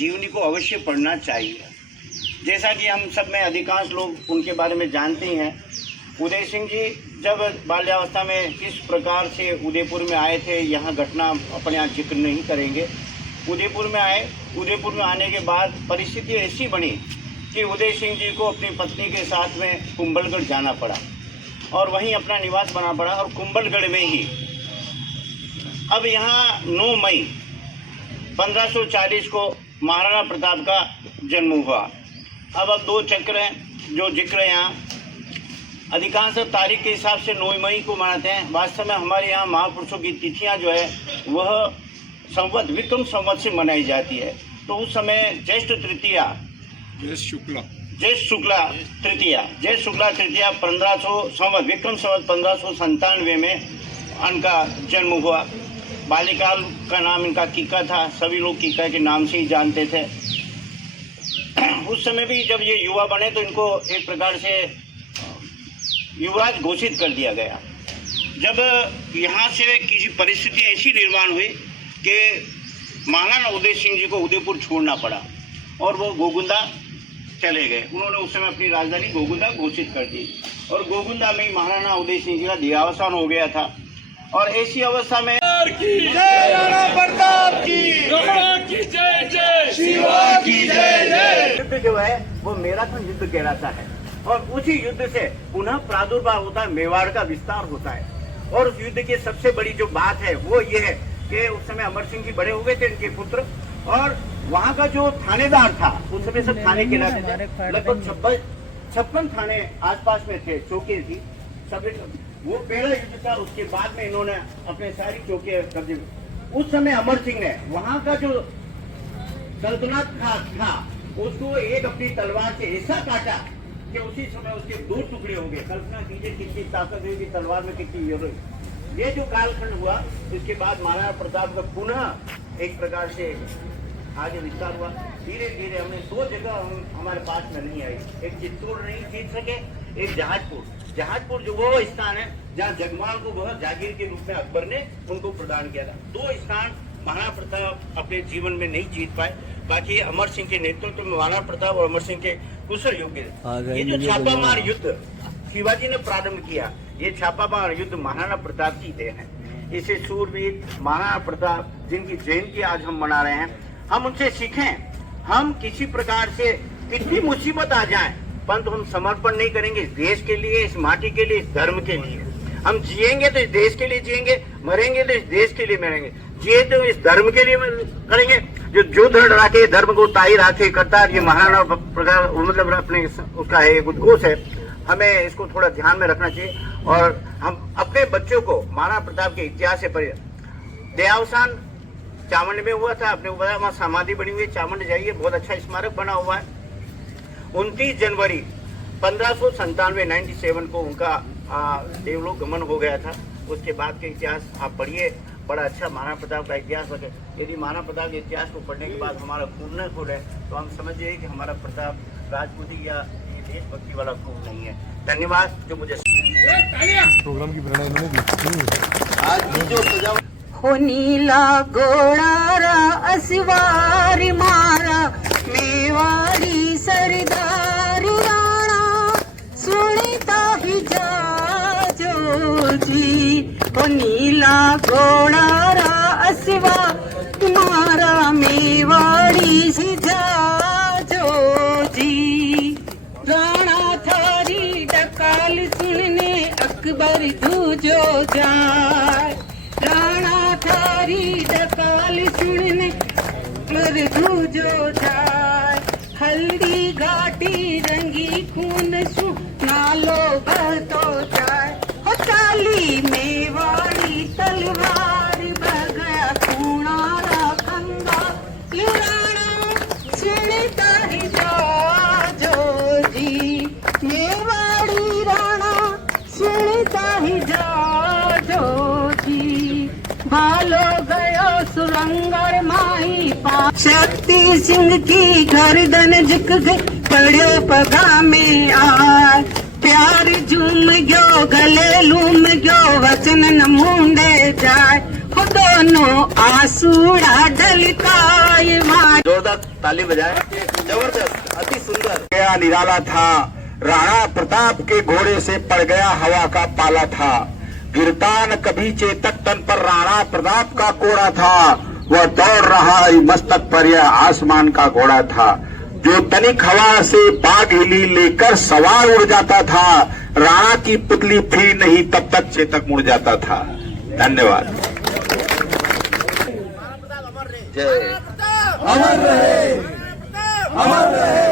जीवनी को अवश्य पढ़ना चाहिए। जैसा कि हम सब में अधिकांश लोग उनके बारे में जानते ही हैं। उदय सिंह जी जब बाल्यावस्था में किस प्रकार से उदयपुर में आए थे, यहाँ घटना अपने यहाँ जिक्र नहीं करेंगे। उदयपुर में आए, उदयपुर में आने के बाद परिस्थिति ऐसी बनी कि उदय सिंह जी को अपनी पत्नी के साथ में कुंभलगढ़ जाना पड़ा और वहीं अपना निवास बना पड़ा। और कुंभलगढ़ में ही अब यहाँ 9 मई 1540 को महाराणा प्रताप का जन्म हुआ। अब 2 चक्र हैं जो जिक्र यहाँ अधिकांश तारीख के हिसाब से 9 मई को मनाते हैं। वास्तव में हमारे यहाँ महापुरुषों की तिथियाँ जो है वह संवत विक्रम संवत से मनाई जाती है। तो उस समय ज्येष्ठ तृतीया ज्येष्ठ शुक्ला तृतीया 1500 संवत विक्रम संवत 1597 में उनका जन्म हुआ। बाल्यकाल का नाम इनका कीका था, सभी लोग कीका के नाम से ही जानते थे। उस समय भी जब ये युवा बने तो इनको एक प्रकार से युवराज घोषित कर दिया गया। जब यहाँ से किसी परिस्थिति ऐसी निर्माण हुई कि महाराणा उदय सिंह जी को उदयपुर छोड़ना पड़ा और वो गोगुंदा चले गए। उन्होंने उस समय अपनी राजधानी गोगुंदा घोषित कर दी और गोगुंदा में महाराणा उदय सिंह जी का देहावसान हो गया था। और ऐसी अवस्था में जय राणा प्रताप की जय, जय शिवा की जय। युद्ध जो है वो मैराथन युद्ध कहलाता है और उसी युद्ध से पुनः प्रादुर्भाव होता है, मेवाड़ का विस्तार होता है। और उस युद्ध की सबसे बड़ी जो बात है वो ये है कि उस समय अमर सिंह जी बड़े हो गए थे, इनके पुत्र, और वहाँ का जो थानेदार था उस समय सब थाने कहलाते थे। लगभग 56 थाने आसपास में थे, चौकी थी सब। वो पहला युद्ध था। उसके बाद में इन्होंने अपने सारी चौकी कब्जे। उस समय अमर सिंह ने वहाँ का जो सल्तनत था उसको एक अपनी तलवार से ऐसा काटा कि उसी समय उसके 2 टुकड़े हो गए। कल्पना कीजिए कितनी ताकत होगी तलवार में, कितनी जरूरत। ये जो कालखंड हुआ इसके बाद महाराणा प्रताप का पुनः एक प्रकार से आगे विस्तार हुआ। धीरे धीरे हमने 2 जगह हमारे पास में नहीं आई। एक चित्तौड़ नहीं जीत सके, एक जहाजपुर जो वो स्थान है जहाँ जगमाल को वह जागीर के रूप में अकबर ने उनको प्रदान किया था। 2 स्थान महाराणा प्रताप अपने जीवन में नहीं जीत पाए। बाकी अमर सिंह के नेतृत्व में महाराणा प्रताप और अमर सिंह के कुशल योग्य। ये जो छापामार युद्ध शिवाजी ने प्रारंभ किया, ये छापामार युद्ध महाराणा प्रताप की देन है। इसे शूरवीर महाराणा प्रताप जिनकी जयंती आज हम मना रहे हैं, हम उनसे सीखें। हम किसी प्रकार से कितनी मुसीबत आ जाए परंतु हम समर्पण नहीं करेंगे इस देश के लिए, इस माटी के लिए, इस धर्म के लिए। हम जिएंगे तो इस देश के लिए जिएंगे, मरेंगे तो इस देश के लिए मरेंगे। जिए तो इस धर्म के लिए करेंगे। जो दृढ़ राखे धर्म को ताई राखे करता, ये महाराणा प्रताप मतलब अपने उसका है एक उद्घोष है। हमें इसको थोड़ा ध्यान में रखना चाहिए और हम अपने बच्चों को महाराणा प्रताप के इतिहास से देहावसान चामुंड में हुआ था। अपने बताया वहाँ समाधि बनी हुई है, चामुंड जाइए, बहुत अच्छा स्मारक बना हुआ है। 29 जनवरी 1597 को उनका देवलोक गमन हो गया था। उसके बाद के इतिहास आप पढ़िए, बड़ा अच्छा महाराणा प्रताप का इतिहास है। यदि महाराणा प्रताप के इतिहास को पढ़ने के बाद हमारा खून न खोले तो हम समझिए कि हमारा प्रताप राजपूती या ये देशभक्ति वाला खून नहीं है। धन्यवाद जो मुझे प्रोग्राम की आज जो सजावट हो नीला गोळारा अस्वारी मारा मेवाड़ी सरदार राणा सुनीता ही जाजो जी। हो नीला गोळारा अस्वारी मारा मेवाड़ी से जाजो जी। राणा थारी डकाल सुनने अकबर दूजो जाए। राणा थारी डकाल सुनने पर दूजो जाए। हल्दी घाटी रंगी खून सु नालो बहतो जाए। हो चाली मेवाड़ी तलवार बगया खूणारा खंगा। ये राणा सुनता ही जाजो जी। मेवाड़ी राणा सुनता ही जाजो जी। भालो गयो सुरंगर माही पा। शक्ति सिंह की गर्दन झुक गई पड़ो पगा में आय। प्यार झूम गयो गले लूम गयो वचन न मुंडे जाए। हो दोनों आसूड़ा ढलकाए। जोरदार ताली बजाए। जबरदस्त, अति सुंदर। गया निराला था, राणा प्रताप के घोड़े से पड़ गया हवा का पाला था। गिरता न कभी चेतक तन पर राणा प्रताप का कोड़ा था। वह दौड़ रहा मस्तक पर यह आसमान का घोड़ा था। जो तनिक हवा से बाग हिली लेकर सवार उड़ जाता था। राणा की पुतली थी नहीं तब तक चेतक मुड़ जाता था। धन्यवाद। जय अमर रहे, अमर रहे।